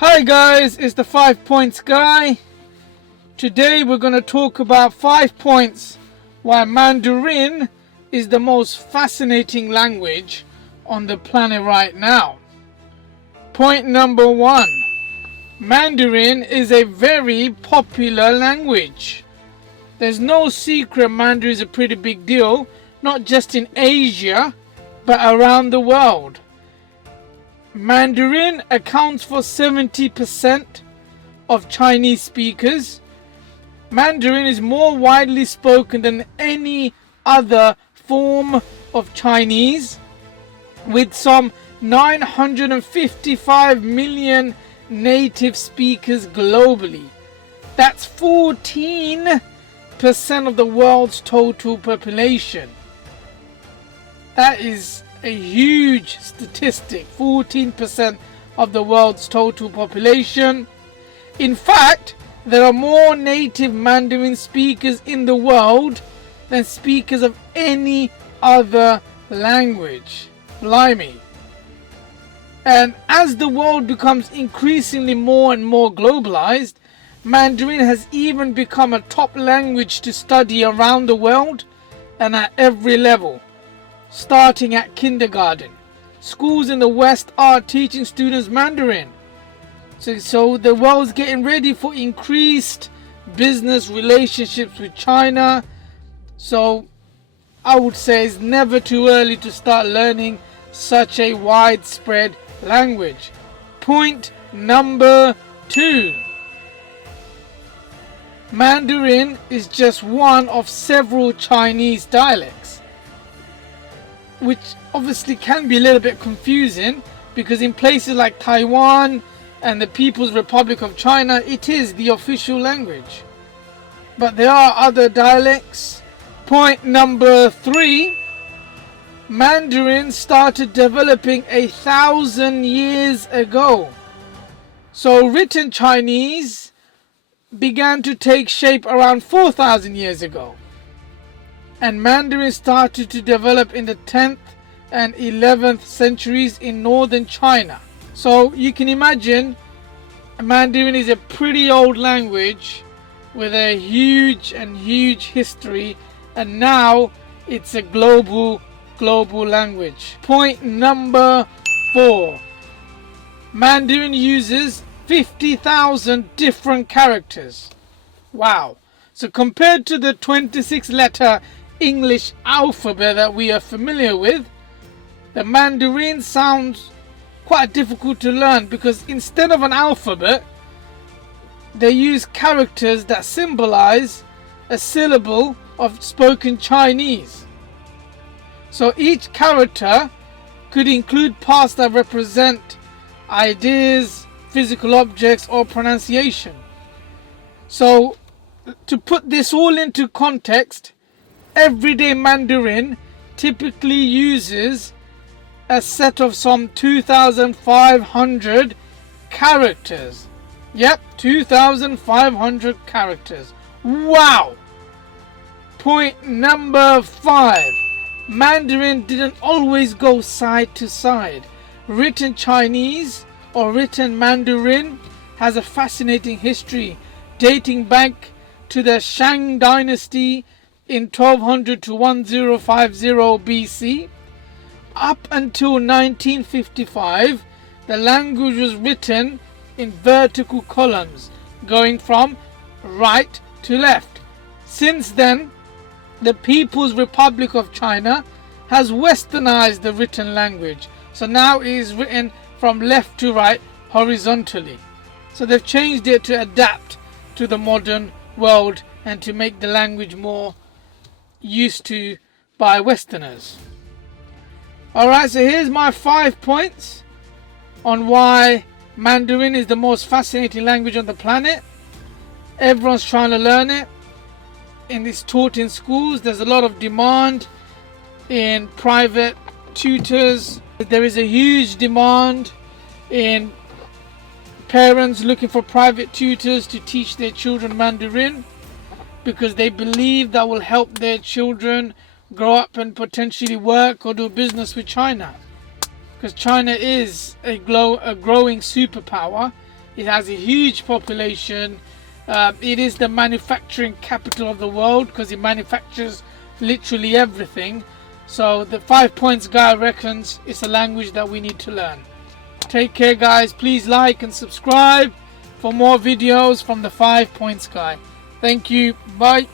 Hi guys, it's the 5 Points guy. Today we're going to talk about 5 points why Mandarin is the most fascinating language on the planet right now. Point number 1. Mandarin is a very popular language. There's no secret Mandarin is a pretty big deal, not just in Asia, but around the world. Mandarin accounts for 70% of Chinese speakers. Mandarin is more widely spoken than any other form of Chinese, with some 955 million native speakers globally. That's 14% of the world's total population. That is a huge statistic, 14% of the world's total population. In fact, there are more native Mandarin speakers in the world than speakers of any other language. Blimey. And as the world becomes increasingly more and more globalized, Mandarin has even become a top language to study around the world and at every level. Starting at kindergarten, schools in the West are teaching students Mandarin. So the world's getting ready for increased business relationships with China. So I would say it's never too early to start learning such a widespread language. Point number 2. Mandarin is just one of several Chinese dialects, which obviously can be a little bit confusing because in places like Taiwan and the People's Republic of China, it is the official language. But there are other dialects. Point number 3. Mandarin started developing 1,000 years ago. So written Chinese began to take shape around 4,000 years ago. And Mandarin started to develop in the 10th and 11th centuries in northern China. So you can imagine Mandarin is a pretty old language with a huge history, and now it's a global language. Point number 4. Mandarin uses 50,000 different characters. Wow. So compared to the 26-letter English alphabet that we are familiar with, the Mandarin sounds quite difficult to learn because instead of an alphabet, they use characters that symbolize a syllable of spoken Chinese. So each character could include parts that represent ideas, physical objects, or pronunciation. So to put this all into context, everyday Mandarin typically uses a set of some 2,500 characters. Yep, 2,500 characters. Wow! Point number 5. Mandarin didn't always go side to side. Written Chinese or written Mandarin has a fascinating history dating back to the Shang dynasty in 1200 to 1050 BC. Up until 1955, the language was written in vertical columns, going from right to left. Since then, the People's Republic of China has westernized the written language. So now it is written from left to right horizontally. So they've changed it to adapt to the modern world and to make the language more used to by Westerners. Alright, so here's my 5 points on why Mandarin is the most fascinating language on the planet. Everyone's trying to learn it. And it's taught in schools. There's a lot of demand in private tutors. There is a huge demand in parents looking for private tutors to teach their children Mandarin because they believe that will help their children grow up and potentially work or do business with China. Because China is a growing superpower It has a huge population. It is the manufacturing capital of the world because it manufactures literally everything. So the 5 points guy reckons it's a language that we need to learn. Take care, guys. Please like and subscribe for more videos from the 5 points guy. Thank you. Bye.